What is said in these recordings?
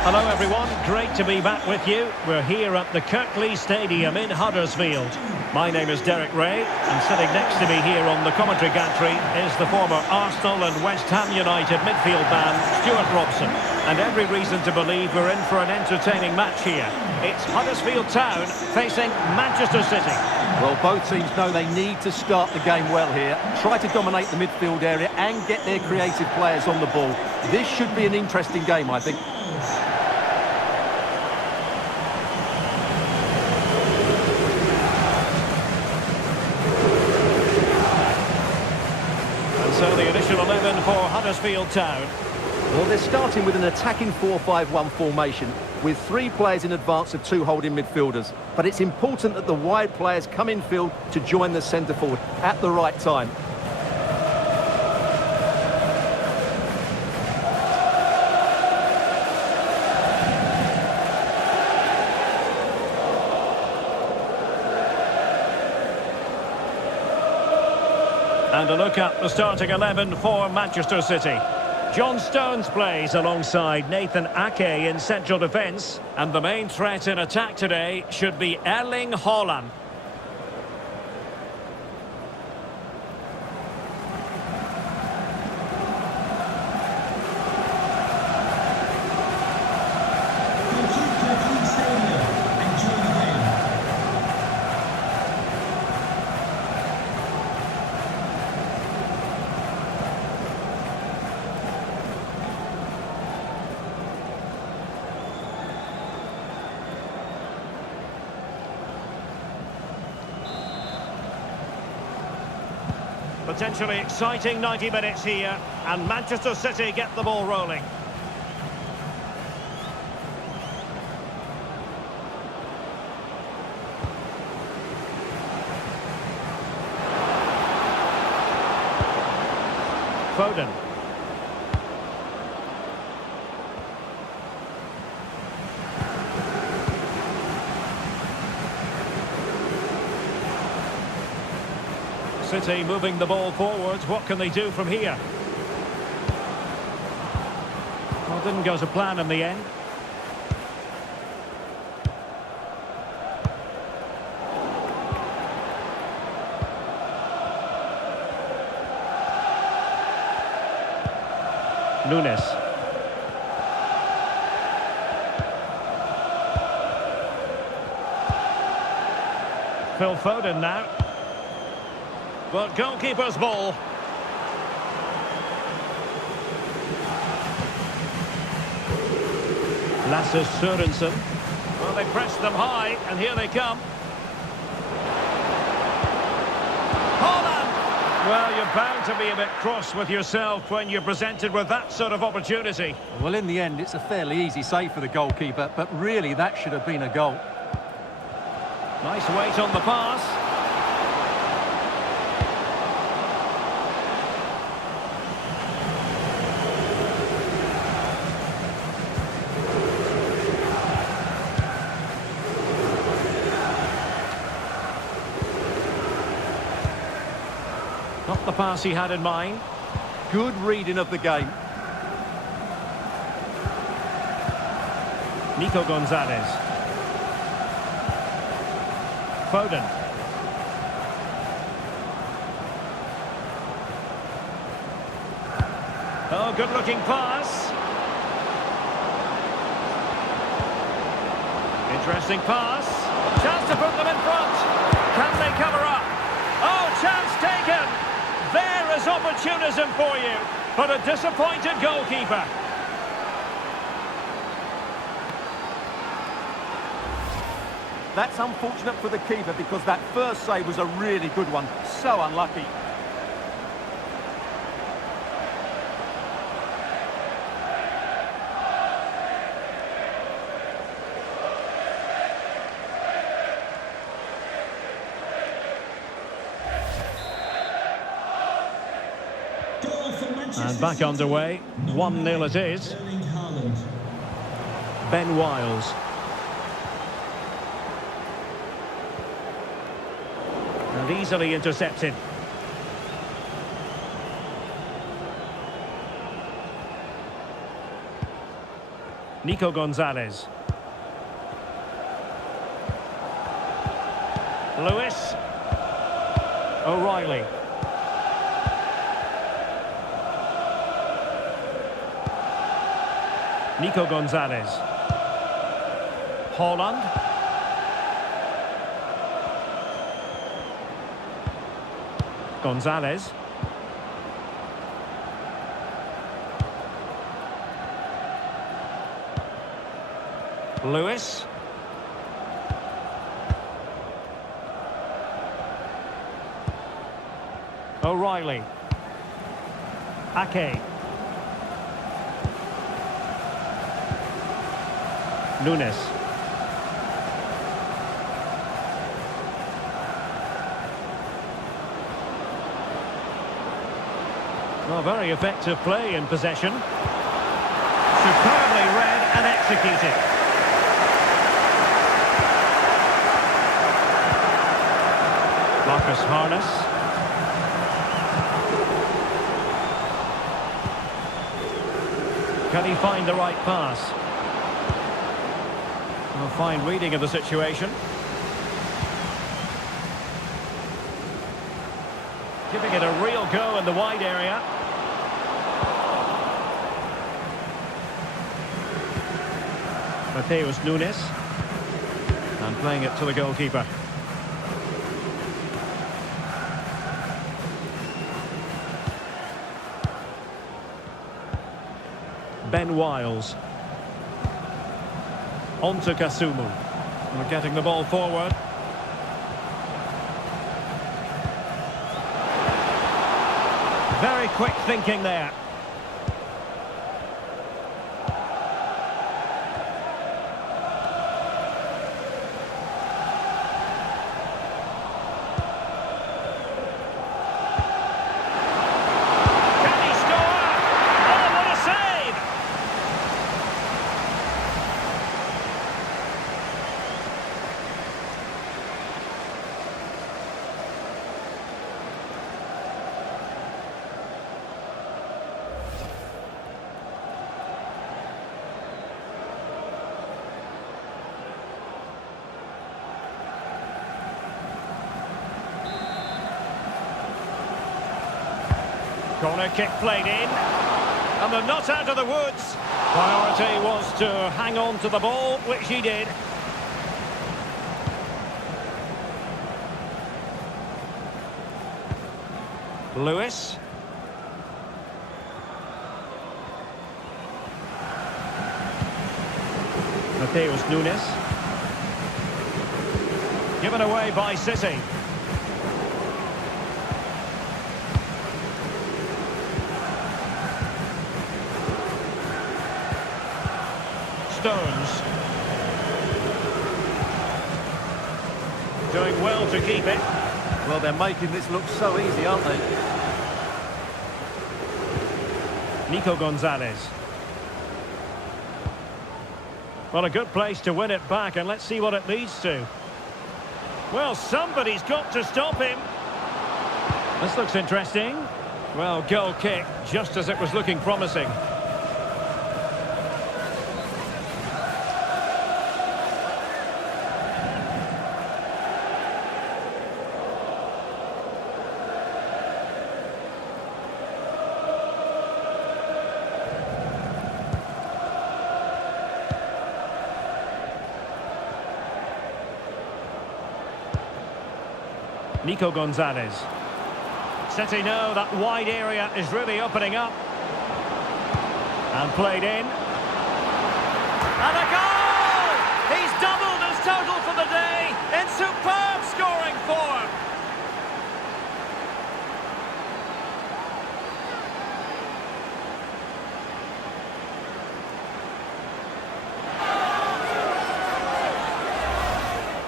Hello everyone, great to be back with you. We're here at the Kirklees Stadium in Huddersfield. My name is Derek Ray, and sitting next to me here on the commentary gantry is the former Arsenal and West Ham United midfield man, Stuart Robson. And every reason to believe we're in for an entertaining match here. It's Huddersfield Town facing Manchester City. Well, both teams know they need to start the game well here. Try to dominate the midfield area and get their creative players on the ball. This should be an interesting game, I think. So the initial 11 for Huddersfield Town. Well, they're starting with an attacking 4-5-1 formation with 3 players in advance of 2 holding midfielders. But it's important that the wide players come in field to join the centre forward at the right time. And a look at the starting 11 for Manchester City. John Stones plays alongside Nathan Ake in central defence. And the main threat in attack today should be Erling Haaland. Potentially exciting 90 minutes here, and Manchester City get the ball rolling. Foden. City moving the ball forwards. What can they do from here? Well, didn't go to plan in the end. Nunes. Phil Foden now. But goalkeeper's ball. Lasse Sørensen. Well, they pressed them high, and here they come. Haaland! Well, you're bound to be a bit cross with yourself when you're presented with that sort of opportunity. Well, in the end, it's a fairly easy save for the goalkeeper, but really that should have been a goal. Nice weight on the pass. Not the pass he had in mind. Good reading of the game. Nico Gonzalez. Foden. Oh, good-looking pass. Interesting pass. Chance to put them in front. Can they cover up? Oh, chance taken. There is opportunism for you, but a disappointed goalkeeper. That's unfortunate for the keeper because that first save was a really good one. So unlucky. And back underway, 1-0 it is. Ben Wiles. And easily intercepted. Nico Gonzalez. Lewis. O'Reilly. Nico Gonzalez. Haaland. Gonzalez. Lewis. O'Reilly. Ake. Nunes. Well, very effective play in possession. Superbly read and executed. Marcus Harness. Can he find the right pass? Well, fine reading of the situation. Giving it a real go in the wide area. Mateus Nunes. And playing it to the goalkeeper. Ben Wiles. On to Kasumu. We're getting the ball forward. Very quick thinking there. Corner kick played in, and they're not out of the woods. Priority was to hang on to the ball, which he did. Lewis. Mateus Nunes. Given away by City. Stones. Doing well to keep it. Well, they're making this look so easy, aren't they? Nico Gonzalez. Well, a good place to win it back, and let's see what it leads to. Well, somebody's got to stop him. This looks interesting. Well, goal kick, just as it was looking promising. Nico Gonzalez. City know that wide area is really opening up. And played in. And a goal! He's doubled his total for the day in superb scoring form.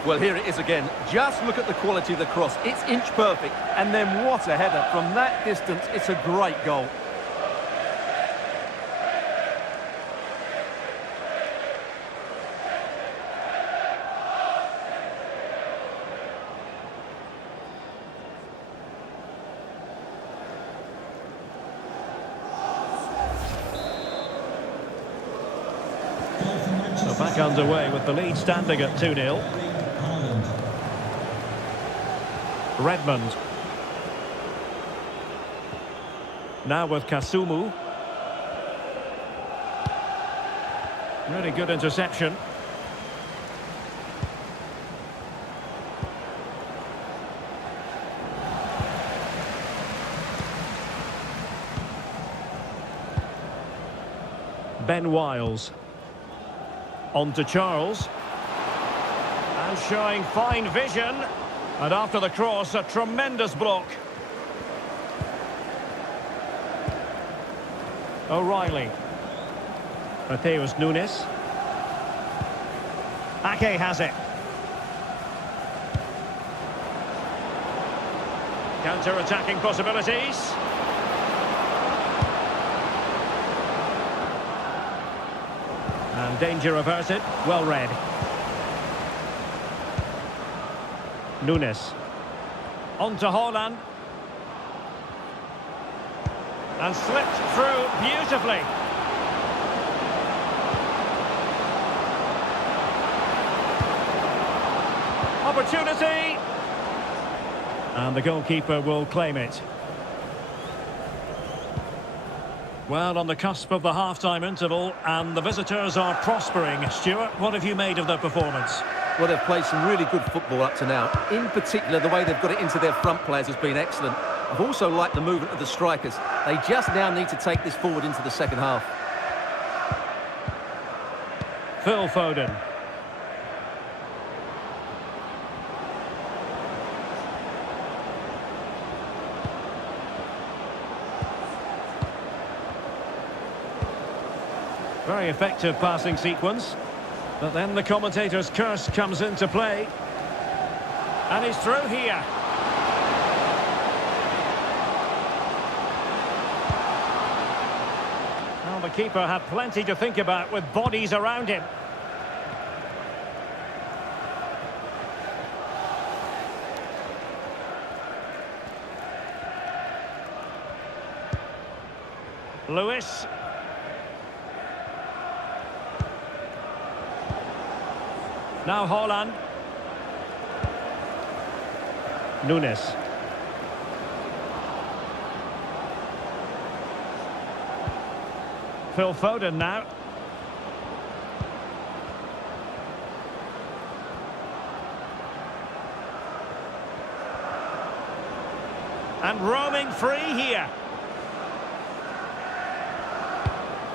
Well, here it is again. Just look at the quality of the cross. It's inch perfect. And then what a header. From that distance, it's a great goal. Well, back underway with the lead standing at 2-0. Redmond. Now with Kasumu. Really good interception. Ben Wiles. On to Charles. And showing fine vision. And after the cross, a tremendous block. O'Reilly. Mateus Nunes. Ake has it. Counter-attacking possibilities. And danger averted. Well read. Nunes. On to Haaland. And slipped through beautifully. Opportunity. And the goalkeeper will claim it. Well, on the cusp of the half-time interval, and the visitors are prospering. Stuart, what have you made of their performance? Well, they've played some really good football up to now. In particular, the way they've got it into their front players has been excellent. I've also liked the movement of the strikers. They just now need to take this forward into the second half. Phil Foden. Very effective passing sequence. But then the commentator's curse comes into play. And he's through here. Well, the keeper had plenty to think about with bodies around him. Lewis. Now Haaland. Nunes. Phil Foden now. And roaming free here.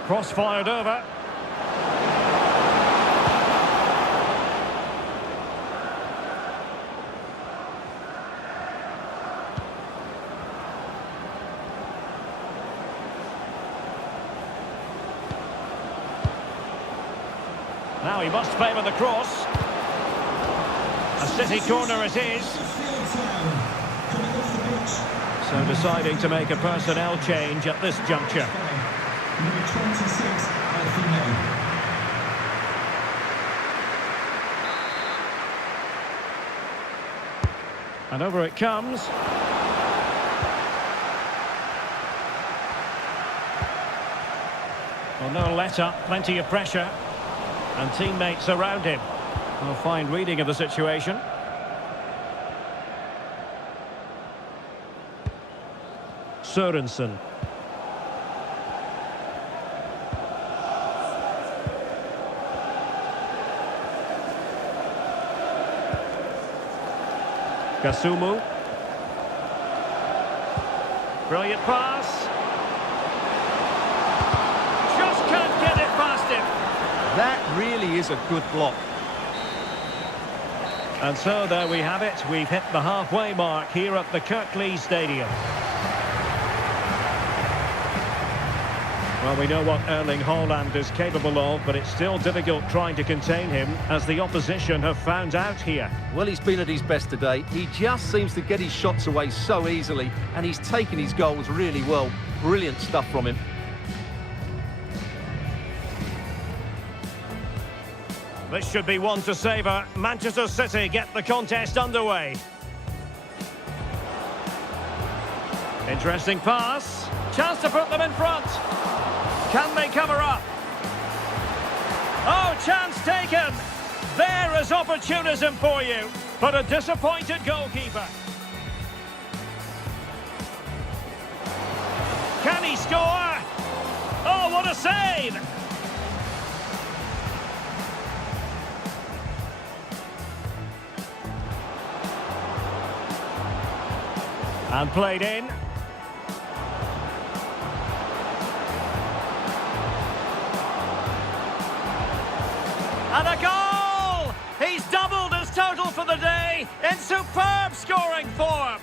Cross fired over. Now he must favour the cross. A City corner it is. So deciding to make a personnel change at this juncture. Number 26, and over it comes. Well, no let-up, plenty of pressure. And teammates around him. A fine reading of the situation. Sørensen. Kasumu. Brilliant pass. Just can't get it past him. That really is a good block. And so there we have it. We've hit the halfway mark here at the Kirklees Stadium. Well, we know what Erling Haaland is capable of, but it's still difficult trying to contain him, as the opposition have found out here. Well, he's been at his best today. He just seems to get his shots away so easily, and he's taken his goals really well. Brilliant stuff from him. This should be one to savour. Manchester City get the contest underway. Interesting pass. Chance to put them in front. Can they cover up? Oh, chance taken. There is opportunism for you, but a disappointed goalkeeper. Can he score? Oh, what a save! And played in. And a goal! He's doubled his total for the day in superb scoring form.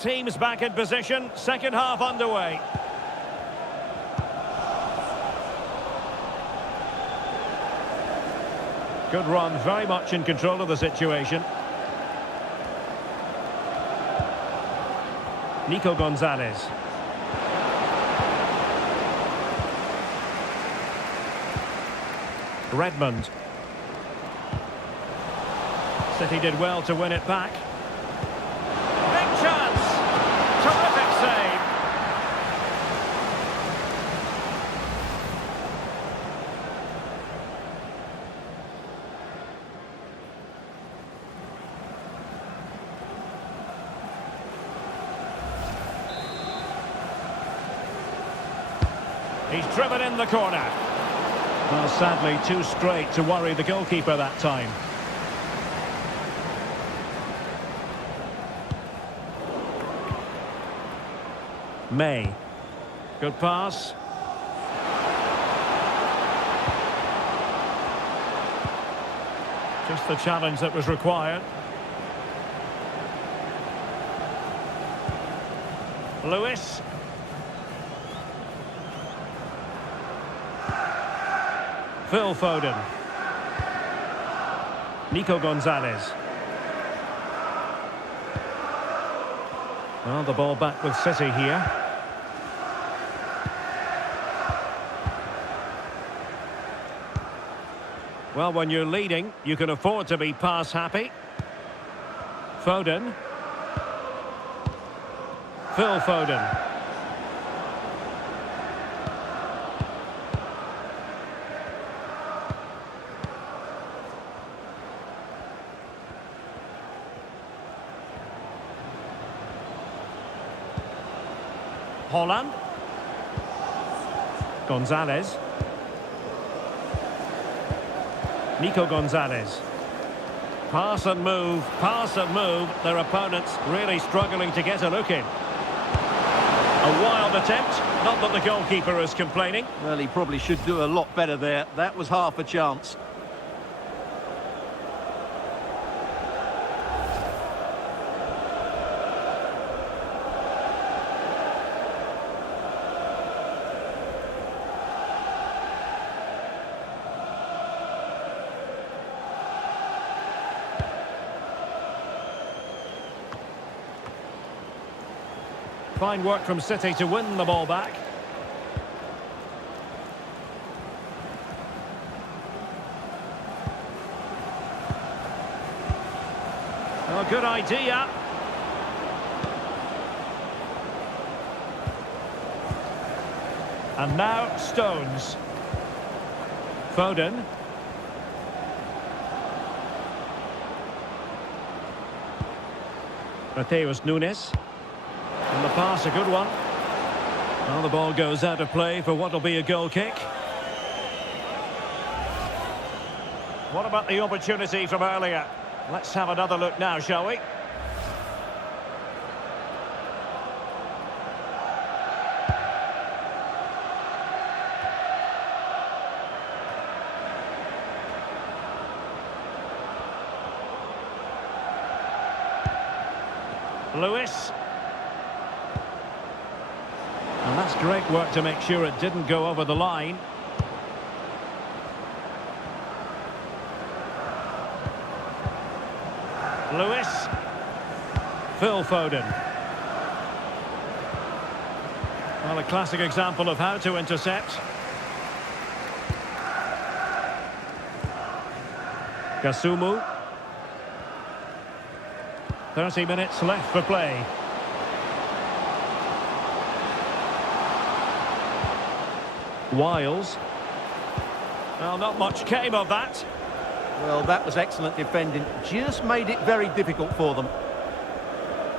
Teams back in position, second half underway. Good run, very much in control of the situation. Nico Gonzalez. Redmond. City did well to win it back. Big chance! Terrific save. He's driven in the corner. Well, sadly, too straight to worry the goalkeeper that time. May. Good pass. Just the challenge that was required. Lewis. Phil Foden. Nico Gonzalez. Well, the ball back with City here. Well, when you're leading, you can afford to be pass happy. Foden. Phil Foden. Holland. Gonzalez. Nico Gonzalez. Pass and move, pass and move. Their opponents really struggling to get a look in. A wild attempt, not that the goalkeeper is complaining. Well, he probably should do a lot better there. That was half a chance. Fine work from City to win the ball back. Oh, good idea. And now Stones. Foden. Mateus Nunes. And the pass, a good one. Well, the ball goes out of play for what will be a goal kick. What about the opportunity from earlier? Let's have another look now, shall we? Lewis. And that's great work to make sure it didn't go over the line. Lewis. Phil Foden. Well, a classic example of how to intercept. Kasumu. 30 minutes left for play. Wiles. Well, not much came of that. Well, that was excellent defending. Just made it very difficult for them.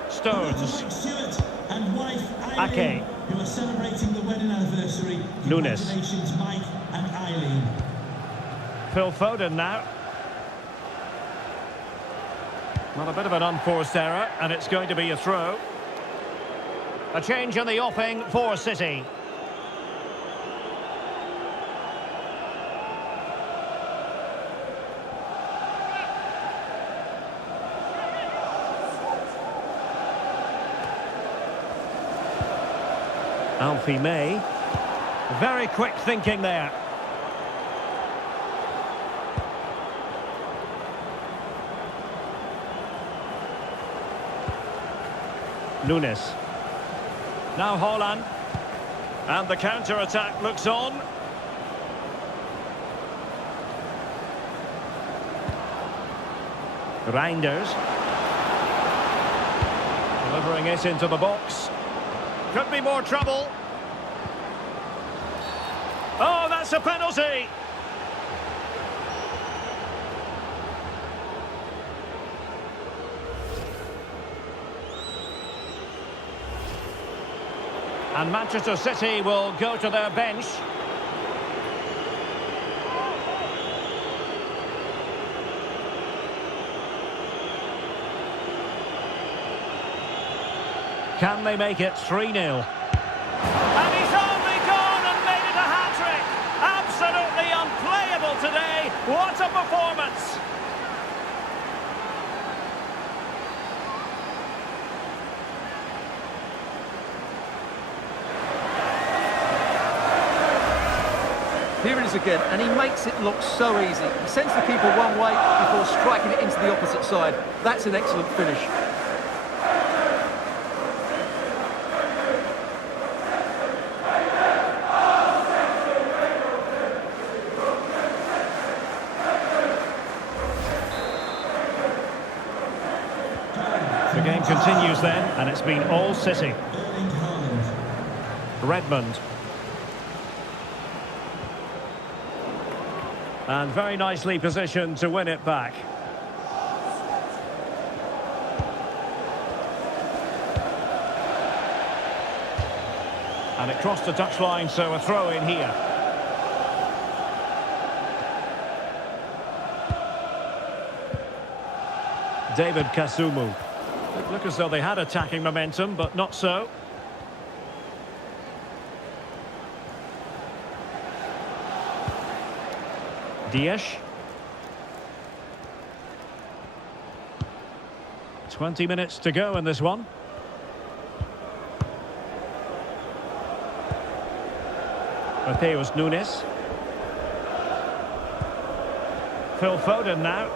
Stones. Mike Stewart and wife Eileen, Ake. who are celebrating the wedding anniversary. Nunes. Congratulations, Mike and Eileen. Phil Foden now. Well, a bit of an unforced error, and it's going to be a throw. A change in the offing for City. Alfie May. Very quick thinking there. Nunes. Now Haaland. And the counter-attack looks on. Reinders. Delivering it into the box. Could be more trouble. Oh, that's a penalty! And Manchester City will go to their bench. Can they make it 3-0? And he's only gone and made it a hat-trick! Absolutely unplayable today! What a performance! Here it is again, and he makes it look so easy. He sends the keeper one way before striking it into the opposite side. That's an excellent finish. The game continues then, and it's been all City. Redmond. And very nicely positioned to win it back. And it crossed the touchline, so a throw in here. David Kasumu. Look as though they had attacking momentum, but not so. Dias. 20 minutes to go in this one. Mateus Nunes. Phil Foden now.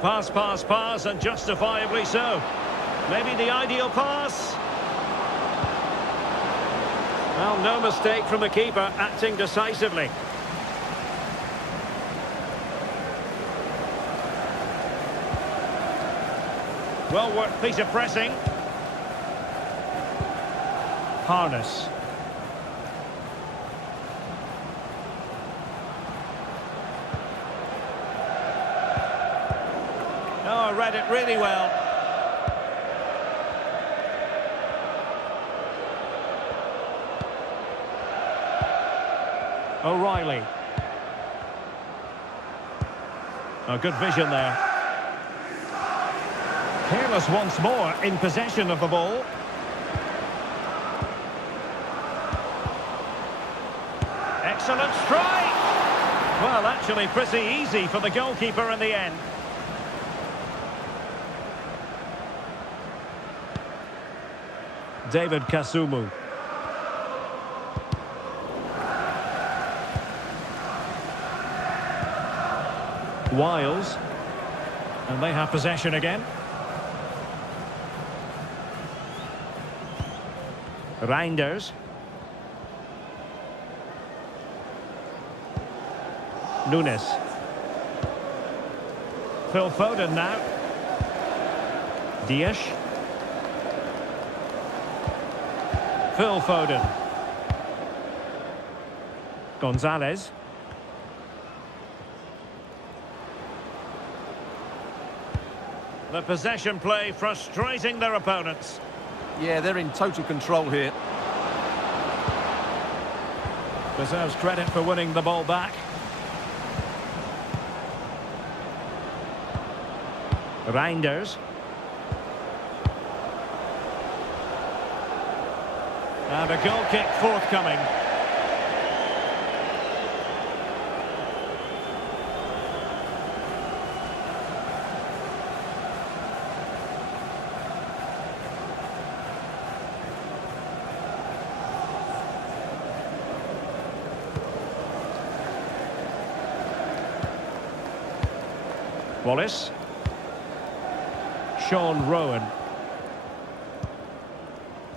Pass, pass, pass, and justifiably so. Maybe the ideal pass. Well, no mistake from the keeper, acting decisively. Well worked piece of pressing. Harness. Oh, read it really well. O'Reilly. Oh, good vision there. Careless once more in possession of the ball. Excellent strike! Well, actually pretty easy for the goalkeeper in the end. David Kasumu. Wiles. And they have possession again. Reinders. Nunes. Phil Foden now. Dias. Phil Foden. Gonzalez. The possession play frustrating their opponents. Yeah, they're in total control here. Deserves credit for winning the ball back. Reinders. And a goal kick forthcoming. Wallace. Sean Rowan.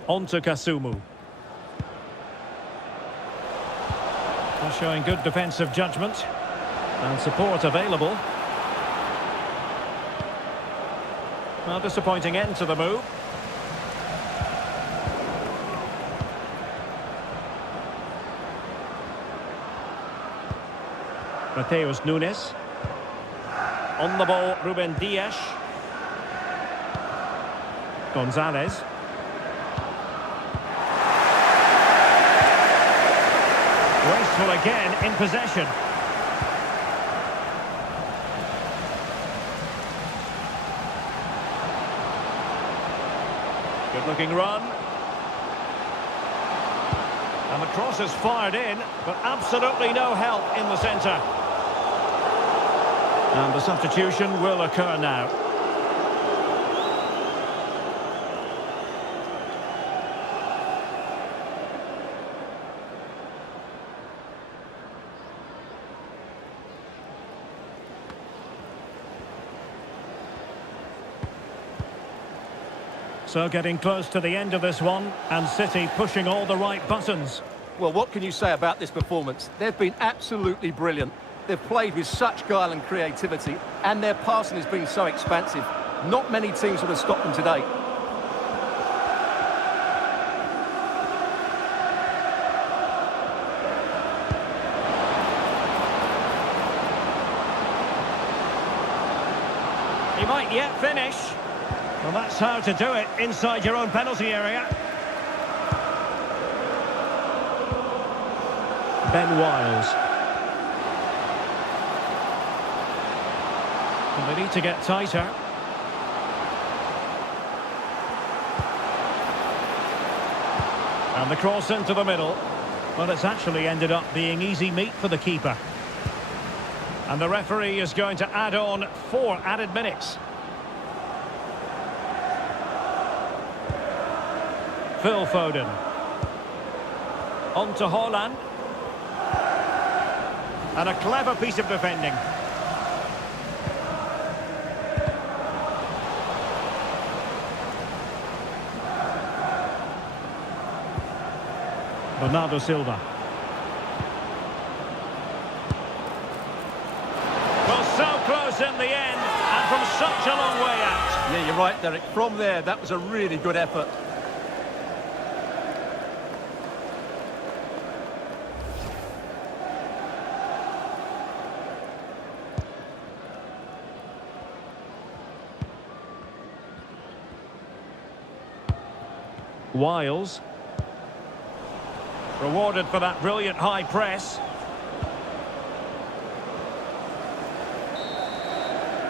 On to Kasumu. They're showing good defensive judgment and support available. Well, disappointing end to the move. Mateus Nunes. On the ball, Ruben Dias. Gonzalez. Wasteful again in possession. Good looking run. And the cross is fired in, but absolutely no help in the centre. And the substitution will occur now. So getting close to the end of this one, and City pushing all the right buttons. Well, what can you say about this performance? They've been absolutely brilliant. They've played with such guile and creativity, and their passing has been so expansive. Not many teams would have stopped them today. He might yet finish. Well, that's how to do it inside your own penalty area. Ben Wiles. And they need to get tighter. And the cross into the middle. Well, it's actually ended up being easy meat for the keeper. And the referee is going to add on 4 added minutes. Phil Foden. On to Haaland. And a clever piece of defending. Bernardo Silva. Well, so close in the end, and from such a long way out. Yeah, you're right, Derek. From there, that was a really good effort. Wiles. Rewarded for that brilliant high press.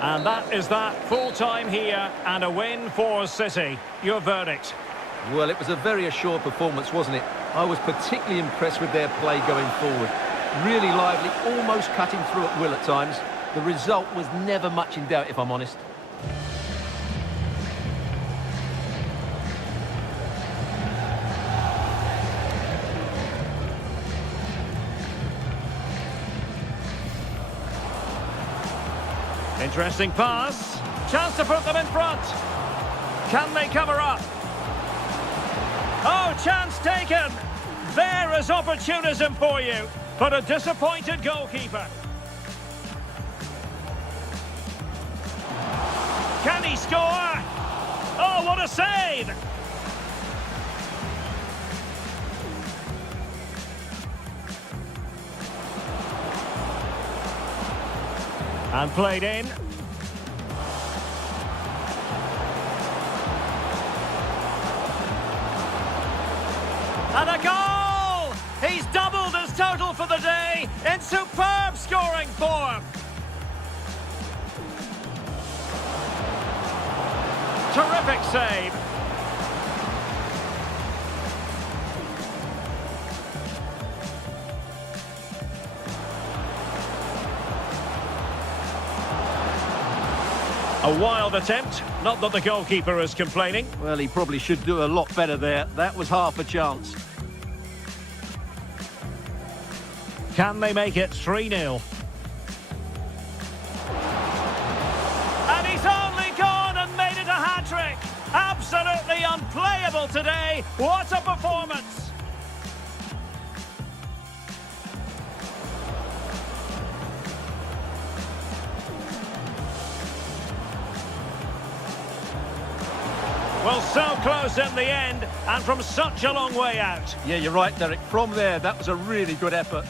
And that is that. Full time here and a win for City. Your verdict? Well, it was a very assured performance, wasn't it? I was particularly impressed with their play going forward. Really lively, almost cutting through at will at times. The result was never much in doubt, if I'm honest. Interesting pass. Chance to put them in front. Can they cover up? Oh, chance taken. There is opportunism for you, but a disappointed goalkeeper. Can he score? Oh, what a save! And played in. And a goal! He's doubled his total for the day in superb scoring form. Terrific save. A wild attempt. Not that the goalkeeper is complaining. Well, he probably should do a lot better there. That was half a chance. Can they make it 3-0? And he's only gone and made it a hat-trick. Absolutely unplayable today. What a performance. Well, so close in the end, and from such a long way out. Yeah, you're right, Derek. From there, that was a really good effort.